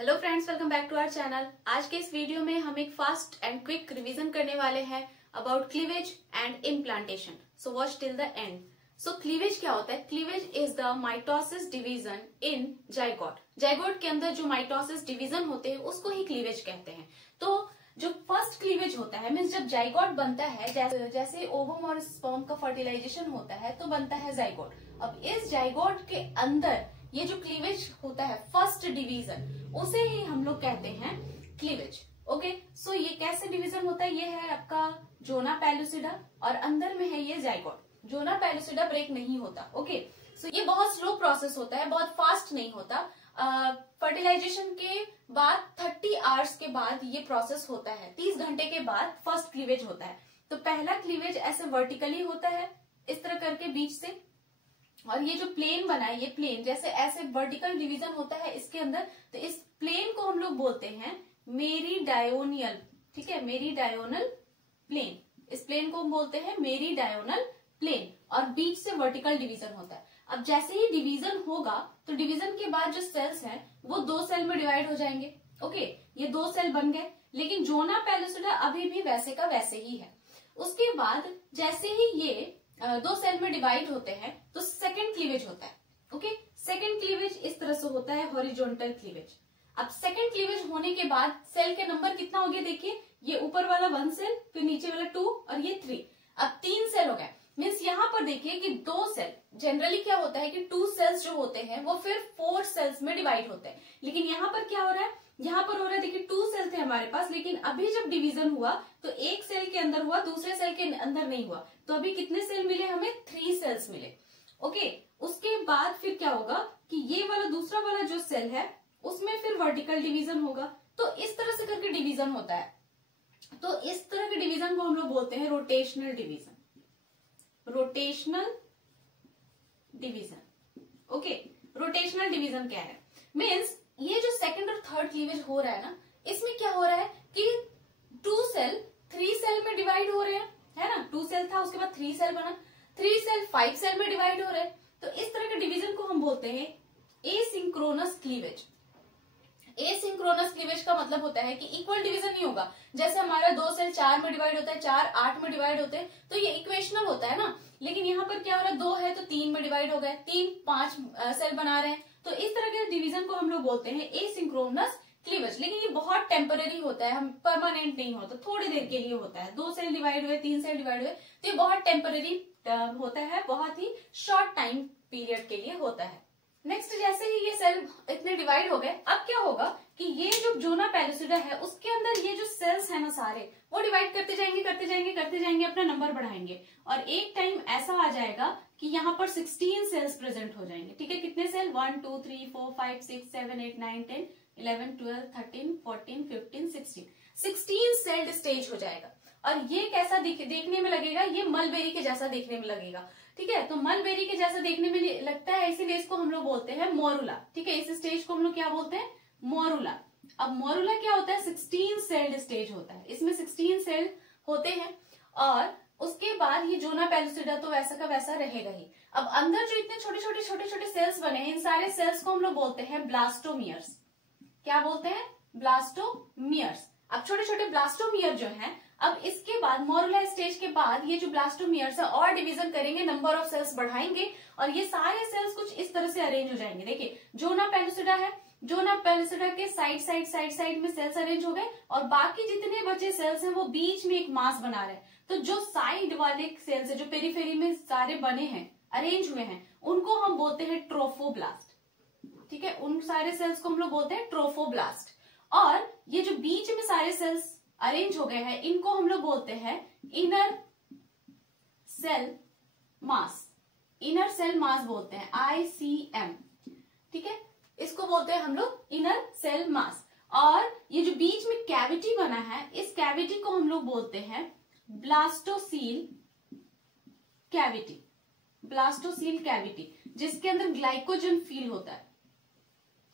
Hello friends, welcome back to our channel. आज के इस वीडियो में हम एक फास्ट एंड क्विक रिवीजन करने वाले हैं about cleavage and implantation. So watch till the end. So cleavage क्या होता है? Cleavage is the mitosis division in zygote. Zygote के अंदर जो माइटोसिस डिवीजन होते हैं उसको ही क्लीवेज कहते हैं। तो जो फर्स्ट क्लीवेज होता है मीन्स जब जाइगोट बनता है, जैसे ओवम और स्पर्म का फर्टिलाइजेशन होता है तो बनता है जाइगोट। अब इस जाइगोट के अंदर ये जो क्लीवेज होता है फर्स्ट डिवीजन, उसे ही हम लोग कहते हैं क्लीवेज। ओके, सो ये कैसे डिवीजन होता है? ये है आपका जोना पेलुसिडा और अंदर में है ये जाइगोट। जोना पेलुसिडा ब्रेक नहीं होता। ओके, सो ये बहुत स्लो प्रोसेस होता है, बहुत फास्ट नहीं होता। फर्टिलाइजेशन के बाद 30 आवर्स के बाद ये प्रोसेस होता है। 30 घंटे के बाद फर्स्ट क्लीवेज होता है। तो पहला क्लीवेज ऐसे वर्टिकली होता है इस तरह करके बीच से, और ये जो प्लेन बना है, ये प्लेन जैसे ऐसे वर्टिकल डिवीजन होता है इसके अंदर। तो इस प्लेन को हम लोग बोलते हैं मेरीडायोनियल। ठीक है, मेरीडायोनल प्लेन। इस प्लेन को हम बोलते हैं मेरीडायोनल प्लेन, और बीच से वर्टिकल डिवीजन होता है। अब जैसे ही डिवीजन होगा तो डिवीजन के बाद जो सेल्स हैं वो 2 सेल में डिवाइड हो जाएंगे। ओके, ये 2 सेल बन गए, लेकिन जोना पेलुसिडा अभी भी वैसे का वैसे ही है। उसके बाद जैसे ही ये 2 सेल में डिवाइड होते हैं तो सेकंड क्लीवेज होता है। ओके, सेकंड क्लीवेज इस तरह से होता है, हॉरिजॉन्टल क्लीवेज। अब सेकंड क्लीवेज होने के बाद सेल के नंबर कितना हो गया? देखिए, ये ऊपर वाला 1 सेल, फिर नीचे वाला 2 और ये 3। अब 3 सेल हो गए। मीन्स यहाँ पर देखिए कि 2 सेल, जनरली क्या होता है कि 2 सेल्स जो होते हैं वो फिर 4 सेल्स में डिवाइड होते हैं। लेकिन यहाँ पर क्या हो रहा है? यहाँ पर हो रहा है, देखिए 2 सेल थे हमारे पास, लेकिन अभी जब डिवीजन हुआ तो एक सेल के अंदर हुआ, दूसरे सेल के अंदर नहीं हुआ। तो अभी कितने सेल मिले हमें? 3 सेल्स मिले। ओके, उसके बाद फिर क्या होगा कि ये वाला दूसरा वाला जो सेल है उसमें फिर वर्टिकल डिवीजन होगा। तो इस तरह से करके डिवीजन होता है। तो इस तरह के डिवीजन को हम लोग बोलते हैं rotational division. Rotational division. Okay, rotational division क्या है? मीन्स ये जो सेकंड और थर्ड क्लीवेज हो रहा है ना, इसमें क्या हो रहा है कि 2 सेल 3 सेल में डिवाइड हो रहे हैं, है ना। 2 सेल था, उसके बाद 3 सेल बना, 3 सेल 5 सेल में डिवाइड हो रहे हैं। तो इस तरह के डिवीजन को हम बोलते हैं एसिंक्रोनस क्लीवेज। एसिंक्रोनस क्लीवेज का मतलब होता है कि इक्वल डिवीजन नहीं होगा। जैसे हमारा 2 सेल 4 में डिवाइड होता है, 4 8 में डिवाइड होते हैं, तो ये इक्वेशनल होता है ना। लेकिन यहाँ पर क्या हो रहा है? 2 है तो 3 में डिवाइड हो गए, 3 5 सेल बना रहे हैं। तो इस तरह के डिवीजन को हम लोग बोलते हैं एसिंक्रोनस क्लीवेज। लेकिन ये बहुत टेम्पररी होता है, हम परमानेंट नहीं होता, थोड़ी देर के लिए होता है। 2 सेल डिवाइड हुए, 3 सेल डिवाइड हुए, तो ये बहुत टेम्पररी होता है, बहुत ही शॉर्ट टाइम पीरियड के लिए होता है। नेक्स्ट, जैसे ही ये सेल इतने डिवाइड हो गए, अब क्या होगा कि ये जो जोना पेलुसिडा है उसके अंदर ये जो सेल्स है ना सारे, वो डिवाइड करते जाएंगे करते जाएंगे करते जाएंगे, अपना नंबर बढ़ाएंगे, और एक टाइम ऐसा आ जाएगा कि यहाँ पर 16 सेल्स प्रेजेंट हो जाएंगे। ठीक है, कितने सेल? 1 2 3 4 5 6 7 8 9 10 11 12 13 14 15 16 सेल्ड स्टेज हो जाएगा। और ये कैसा देखने में लगेगा? ये मलबेरी के जैसा देखने में लगेगा। ठीक है, तो मलबेरी के जैसा देखने में लगता है, इसीलिए इसको हम लोग बोलते हैं मोरुला। ठीक है, इस स्टेज को हम लोग क्या बोलते हैं? मोरुला। अब मोरुला क्या होता है? 16 सेल्ड स्टेज होता है। इसमें 16 सेल होते हैं, और उसके बाद ये जोना पेलुसिडा तो वैसा का वैसा रहेगा ही। अब अंदर जो इतने छोटे छोटे सेल्स बने हैं, इन सारे सेल्स को हम लोग बोलते हैं ब्लास्टोमियर्स। क्या बोलते हैं? ब्लास्टोमियर्स। अब छोटे छोटे ब्लास्टोमियर जो हैं, अब इसके बाद मोरुला स्टेज के बाद ये जो ब्लास्टोमियर्स है और डिवीजन करेंगे, नंबर ऑफ सेल्स बढ़ाएंगे, और ये सारे सेल्स कुछ इस तरह से अरेंज हो जाएंगे। देखिए, जोना पेलुसिडा है, जोना पेलुसिडा के साइड में सेल्स अरेंज हो गए, और बाकी जितने बचे सेल्स हैं वो बीच में एक मास बना रहे हैं। तो जो साइड वाले सेल्स है, जो पेरिफेरी में सारे बने हैं, अरेंज हुए हैं, उनको हम बोलते हैं ट्रोफोब्लास्ट। ठीक है, उन सारे सेल्स को हम लोग बोलते हैं ट्रोफोब्लास्ट। और ये जो बीच में सारे सेल्स अरेंज हो गए हैं, इनको हम लोग बोलते हैं inner cell mass. Inner cell mass बोलते हैं, ICM। ठीक है, इसको बोलते हैं हम लोग इनर सेल मास। और ये जो बीच में कैविटी बना है, इस कैविटी को हम लोग बोलते हैं ब्लास्टोसील कैविटी। ब्लास्टोसील कैविटी, जिसके अंदर ग्लाइकोजन फील होता है।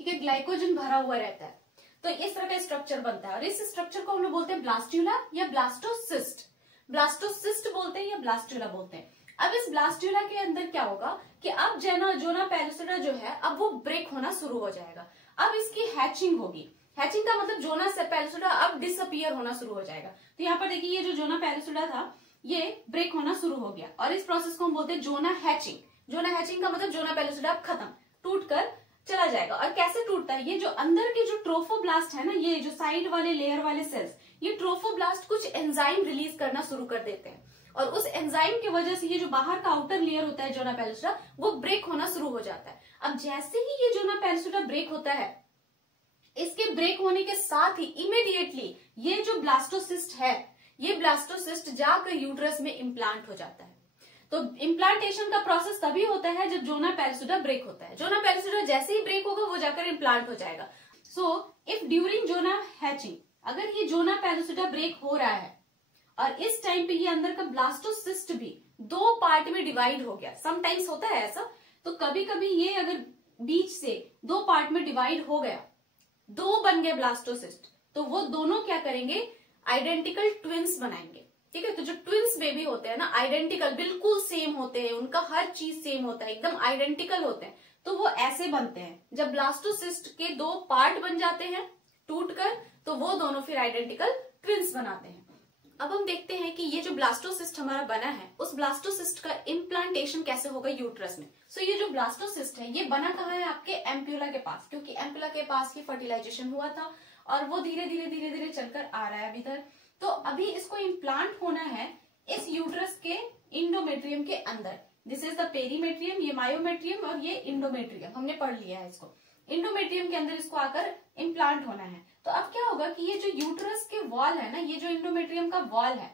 ठीक है, ग्लाइकोजन भरा हुआ रहता है। तो इस तरह का स्ट्रक्चर बनता है, और इस स्ट्रक्चर को हम लोग बोलते हैं ब्लास्ट्यूला या ब्लास्टोसिस्ट। ब्लास्टोसिस्ट बोलते हैं या ब्लास्ट्यूला बोलते हैं। अब इस ब्लास्ट्यूला के अंदर क्या होगा कि अब जोना पेलुसिडा जो है, अब वो ब्रेक होना शुरू हो जाएगा। अब इसकी हैचिंग होगी। हैचिंग का मतलब जोना पैलिसोडा अब डिसअपियर होना शुरू हो जाएगा। तो यहाँ पर देखिए ये जो जोना पैलिसोडा था ये ब्रेक होना शुरू हो गया और इस प्रोसेस को हम बोलते हैं जोना हैचिंग। जोना हैचिंग का मतलब जोना पैलिसोडा अब खत्म, टूट कर चला जाएगा। और कैसे टूटता है, ये जो अंदर के जो ट्रोफोब्लास्ट है ना, ये जो साइड वाले लेयर वाले सेल्स, ये ट्रोफोब्लास्ट कुछ एंजाइम रिलीज करना शुरू कर देते हैं और उस एंजाइम की वजह से ये जो बाहर का आउटर लेयर होता है जोना पैलिसोडा वो ब्रेक होना शुरू हो जाता है। अब जैसे ही ये जोना पैलिसोडा ब्रेक होता है, इसके ब्रेक होने के साथ ही इमीडिएटली ये जो ब्लास्टोसिस्ट है, ये ब्लास्टोसिस्ट जाकर यूट्रस में इम्प्लांट हो जाता है। तो इम्प्लांटेशन का प्रोसेस तभी होता है जब जोना पैलिसोडा ब्रेक होता है। जोना पैलिसोडा जैसे ही ब्रेक होगा वो जाकर इम्प्लांट हो जाएगा। So if during zona hatching, अगर ये जोना पैलिसोडा ब्रेक हो रहा है और इस टाइम पे ये अंदर का ब्लास्टोसिस्ट भी 2 पार्ट में डिवाइड हो गया, समटाइम्स होता है ऐसा, तो कभी कभी ये अगर बीच से 2 पार्ट में डिवाइड हो गया, 2 बन गए ब्लास्टोसिस्ट, तो वो दोनों क्या करेंगे, आइडेंटिकल ट्विंस बनाएंगे। ठीक है, तो जो ट्विंस बेबी होते हैं ना, आइडेंटिकल, बिल्कुल सेम होते हैं, उनका हर चीज सेम होता है, एकदम आइडेंटिकल होते हैं, तो वो ऐसे बनते हैं। जब ब्लास्टोसिस्ट के 2 पार्ट बन जाते हैं टूटकर, तो वो दोनों फिर आइडेंटिकल ट्विंस बनाते हैं। अब हम देखते हैं कि ये जो ब्लास्टोसिस्ट हमारा बना है, उस ब्लास्टोसिस्ट का इम्प्लांटेशन कैसे होगा यूट्रस में। सो ये जो ब्लास्टोसिस्ट है ये बना कहाँ है, आपके एम्प्यूला के पास, क्योंकि एम्प्यूला के पास ही फर्टिलाइजेशन हुआ था और वो धीरे धीरे चलकर आ रहा है अभी तक। तो अभी इसको इम्प्लांट होना है इस यूट्रस के इंडोमेट्रियम के अंदर। दिस इज द पेरीमेट्रियम, ये मायोमेट्रियम और ये इंडोमेट्रियम, हमने पढ़ लिया है इसको। इंडोमेट्रियम के अंदर इसको आकर इम्प्लांट होना है। तो अब क्या होगा कि ये जो यूट्रस के वॉल है ना, ये जो इंडोमेट्रियम का वॉल है,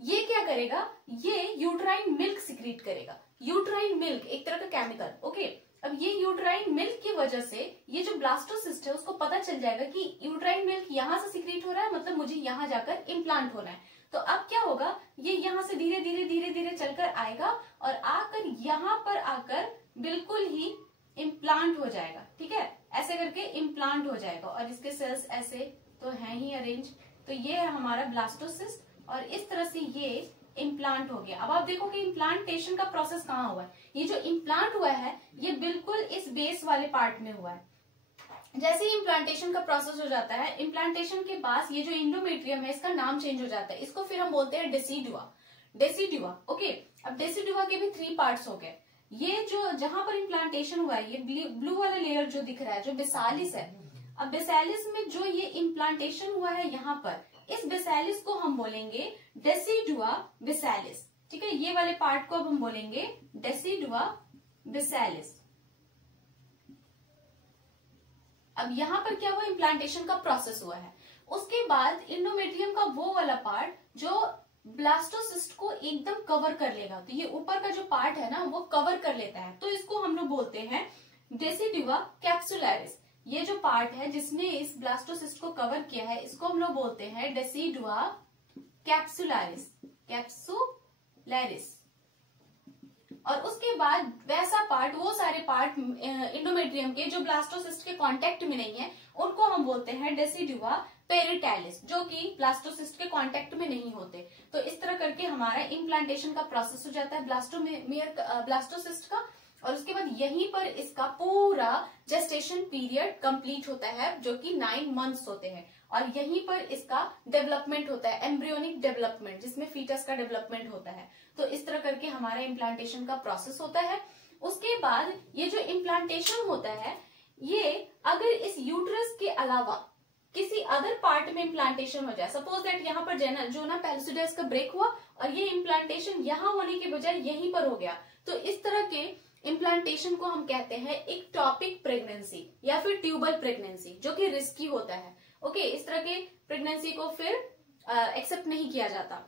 ये क्या करेगा, ये यूट्राइन मिल्क सिक्रीट करेगा। यूट्राइन मिल्क एक तरह का केमिकल, ओके। अब ये यूट्राइन मिल्क की वजह से ये जो ब्लास्टोसिस्ट है उसको पता चल जाएगा कि यूट्राइन मिल्क यहाँ से सिक्रीट हो रहा है, मतलब मुझे यहाँ जाकर इम्प्लांट होना है। तो अब क्या होगा, ये यहाँ से धीरे धीरे चलकर आएगा और आकर यहाँ पर आकर बिल्कुल ही इम्प्लांट हो जाएगा। ठीक है, ऐसे करके इम्प्लांट हो जाएगा और इसके सेल्स ऐसे तो हैं ही अरेंज। तो ये है हमारा ब्लास्टोसिस्ट और इस तरह से ये इम्प्लांट हो गया। अब आप देखो कि इम्प्लांटेशन का प्रोसेस कहाँ हुआ है। ये जो इम्प्लांट हुआ है ये बिल्कुल इस बेस वाले पार्ट में हुआ है। जैसे ही इम्प्लांटेशन का प्रोसेस हो जाता है, इम्प्लांटेशन के बाद ये जो इंडोमेट्रियम है इसका नाम चेंज हो जाता है, इसको फिर हम बोलते हैं डेसिडुआ। Decidua, okay. अब डेसिडुआ के भी 3 पार्ट्स हो गए। ये जो जहां पर इम्प्लांटेशन हुआ है, ये ब्लू वाला लेयर जो दिख रहा है जो बेसालिस है, अब बेसालिस में जो ये इम्प्लांटेशन हुआ है यहाँ पर, इस बेसालिस को हम बोलेंगे डेसिडुआ बेसालिस। ठीक है, ये वाले पार्ट को अब हम बोलेंगे डेसिडुआ बेसालिस। अब यहाँ पर क्या हुआ, इम्प्लांटेशन का प्रोसेस हुआ है। उसके बाद इंडोमेट्रियम का वो वाला पार्ट जो ब्लास्टोसिस्ट को एकदम कवर कर लेगा, तो ये ऊपर का जो पार्ट है ना वो कवर कर लेता है, तो इसको हम लोग बोलते हैं डेसिडुआ कैप्सुलैरिस। ये जो पार्ट है जिसने इस ब्लास्टोसिस्ट को कवर किया है इसको हम लोग बोलते हैं डेसिडुआ कैप्सुलैरिस। कैप्सुलैरिस। और उसके बाद वैसा पार्ट, वो सारे पार्ट इंडोमेट्रियम के जो ब्लास्टोसिस्ट के कांटेक्ट में नहीं है उनको हम बोलते हैं डेसिडुआ पेरिटैलिस, जो कि ब्लास्टोसिस्ट के कांटेक्ट में नहीं होते। तो इस तरह करके हमारा इम्प्लांटेशन का प्रोसेस हो जाता है ब्लास्टोसिस्ट का। और उसके बाद यहीं पर इसका पूरा जेस्टेशन पीरियड कंप्लीट होता है जो कि 9 मंथ्स होते हैं। और यहीं पर इसका डेवलपमेंट होता है, एम्ब्रियोनिक डेवलपमेंट, जिसमें फीटस का डेवलपमेंट होता है। तो इस तरह करके हमारा इम्प्लांटेशन का प्रोसेस होता है। उसके बाद ये जो इम्प्लांटेशन होता है, ये अगर इस यूट्रस के अलावा किसी अदर पार्ट में इम्प्लांटेशन हो जाए, सपोज दैट यहाँ पर जोना पैलिसोडा इसका ब्रेक हुआ और ये इम्प्लांटेशन यहाँ होने के बजाय यहीं पर हो गया, तो इस तरह के इम्प्लांटेशन को हम कहते हैं इक्टोपिक प्रेगनेंसी या फिर ट्यूबल प्रेगनेंसी, जो कि रिस्की होता है। ओके, इस तरह के प्रेगनेंसी को फिर एक्सेप्ट नहीं किया जाता।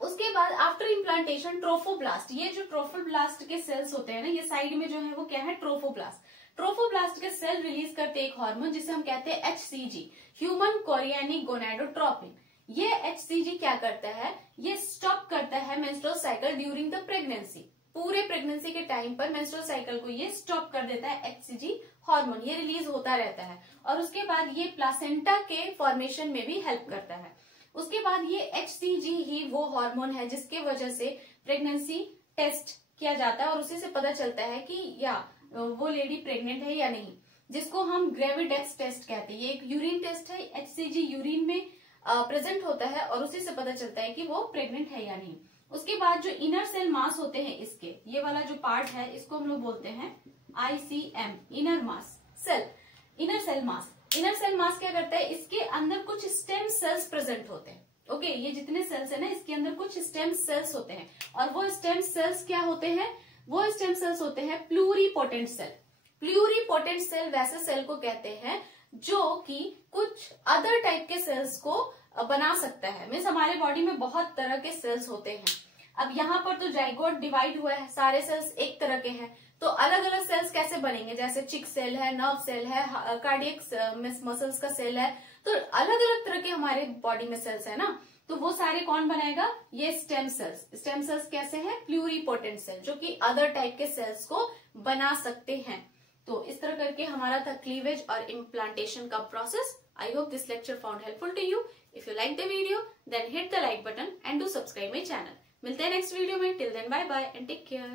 उसके बाद आफ्टर इम्प्लांटेशन ट्रोफोब्लास्ट, ये जो ट्रोफोब्लास्ट के सेल्स होते हैं ना, ये साइड में जो है वो क्या है, ट्रोफोब्लास्ट। ट्रोफोब्लास्ट के सेल रिलीज करते एक हार्मोन जिसे हम कहते हैं HCG, ह्यूमन कोरियानिक गोनाडोट्रोपिन। ये HCG क्या करता है, ये स्टॉप करता है menstrual cycle during the pregnancy. पूरे प्रेगनेंसी के टाइम पर मेंस्ट्रुअल साइकिल को ये स्टॉप कर देता है। HCG हार्मोन ये रिलीज होता रहता है और उसके बाद ये प्लासेंटा के फॉर्मेशन में भी हेल्प करता है। उसके बाद ये HCG ही वो हार्मोन है जिसके वजह से प्रेगनेंसी टेस्ट किया जाता है और उसी से पता चलता है कि या वो लेडी प्रेग्नेंट है या नहीं। जिसको हम ग्रेविडेक्स टेस्ट कहते हैं। ये एक यूरिन टेस्ट है, HCG यूरिन में प्रेजेंट होता है और उसी से पता चलता है कि वो प्रेग्नेंट है या नहीं। उसके बाद जो इनर सेल मास होते हैं इसके, ये वाला जो पार्ट है इसको हम लोग बोलते हैं ICM, inner mass cell, inner cell mass. Inner cell mass क्या करता है, इसके अंदर कुछ स्टेम सेल्स प्रेजेंट होते हैं। ओके, ये जितने सेल्स है ना, इसके अंदर कुछ स्टेम सेल्स होते हैं और वो स्टेम सेल्स क्या होते हैं, वो स्टेम सेल्स होते हैं प्लूरीपोटेंट सेल। प्लूरीपोटेंट सेल वैसे सेल को कहते हैं जो कि कुछ अदर टाइप के सेल्स को बना सकता है। मीन्स हमारे बॉडी में बहुत तरह के सेल्स होते हैं। अब यहाँ पर तो जाइगोट डिवाइड हुआ है, सारे सेल्स एक तरह के हैं, तो अलग अलग सेल्स कैसे बनेंगे, जैसे चिक सेल है, नर्व सेल है, कार्डियक मसल्स का सेल है, तो अलग अलग तरह के हमारे बॉडी में सेल्स है ना, तो वो सारे कौन बनाएगा, ये स्टेम सेल्स। स्टेम सेल्स कैसे हैं, प्लूरीपोटेंट सेल, जो कि अदर टाइप के सेल्स को बना सकते हैं। तो इस तरह करके हमारा था क्लीवेज और इम्प्लांटेशन का process. I hope this lecture found helpful to you. If you like the video, then hit the like button and do subscribe my channel. मिलते हैं नेक्स्ट वीडियो में। Till then, bye bye and take care.